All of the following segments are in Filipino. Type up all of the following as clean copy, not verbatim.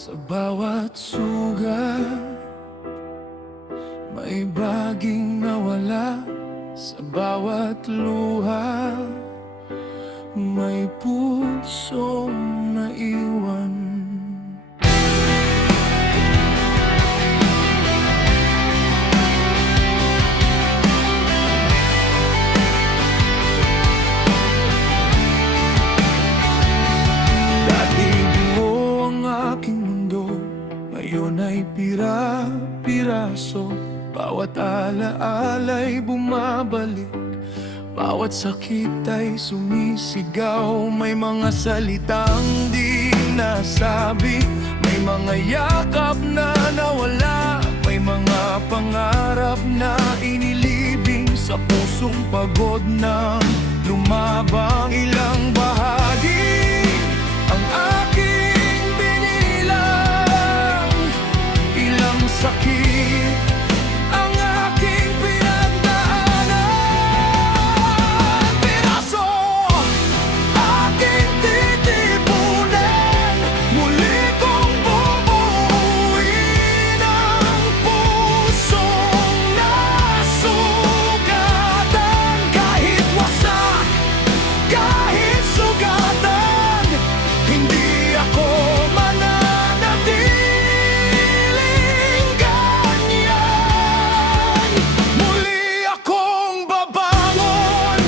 Sa bawat sugat, may baging nawala. Sa bawat luha, may pusong naiwan. Dati buo ang aking mundo, ngayon ay pira-piraso. Bawat alaala'y bumabalik, bawat sakit ay sumisigaw. May mga salitang di nasabi, may mga yakap na nawala, may mga pangarap na inilibing sa pusong pagod ng lumabang. Ilang bahagi ang aking binilang, ilang sakit ang aking pinagdaanan. Piraso aking titipunin, muli kong bubuuin ang pusong nasugatan. Kahit wasak, kahit sugatan, hindi ako mananatiling ganyan. Muli akong babangon,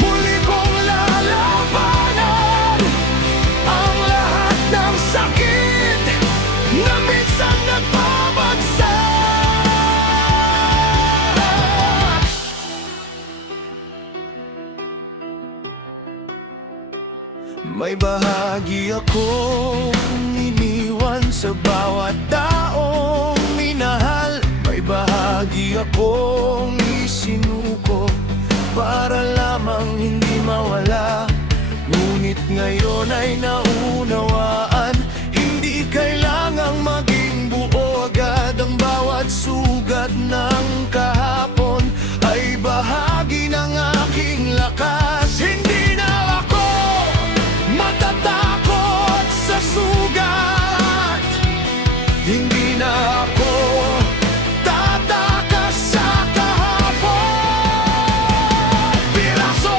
muli kong lalabanan ang lahat ng sakit na minsan nagbabagsak. May bahagi akong iniwan sa bawat taong minahal. May bahagi akong isinuko para lamang hindi mawala. Ngunit ngayon ay naunawaan, hindi kailangang maging buo agad. Ang bawat sugat ng kahapon ay bahagi ng aking lakas. Hindi na ako matatakot sa sugat, hindi na ako tatakas sa kahapon. Piraso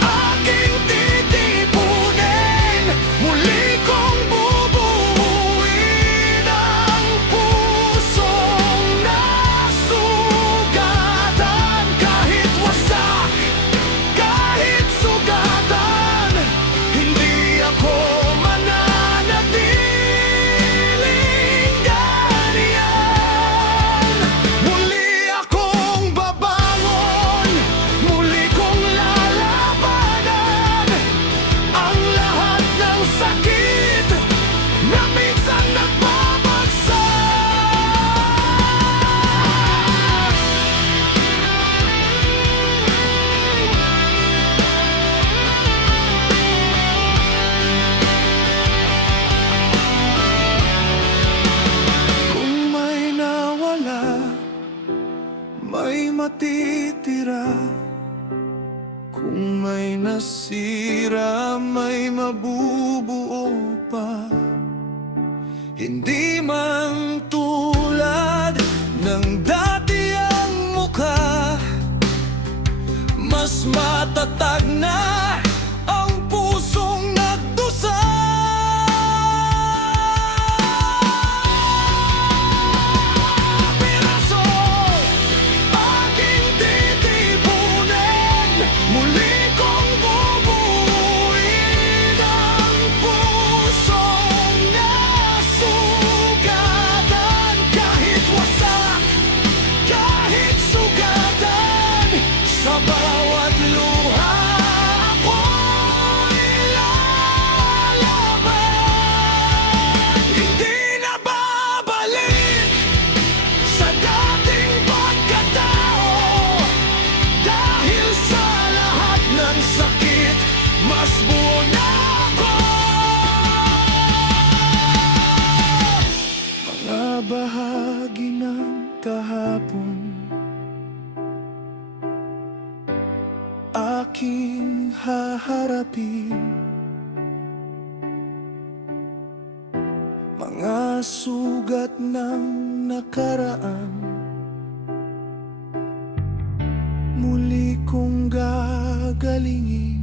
aking titipunin, muli kong bubuuin ang pusong nasugatan. Kahit wasak, kahit sugatan, hindi ako mananatiling ganyan. Muli akong babangon, muli kong lalabanan ang lahat ng sakit na minsan nagbabagsak. Kung may nawala, may matitira. Kung may nasira, may mabubuo pa. Hindi man tulad ng dati ang mukha, mas matatag na ang pusong nagdusa. Piraso aking titipunin, muli kong bubuuin ang pusong nasugatan. Kahit wasak, kahit sugatan, sa bawat luha ako'y lalaban. Hindi na babalik sa dating pagkatao, dahil sa lahat ng sakit, mas buo na ako. Mga bahagi ng kahapon aking haharapin. sugat ng nakaraan, muli kong gagalingin.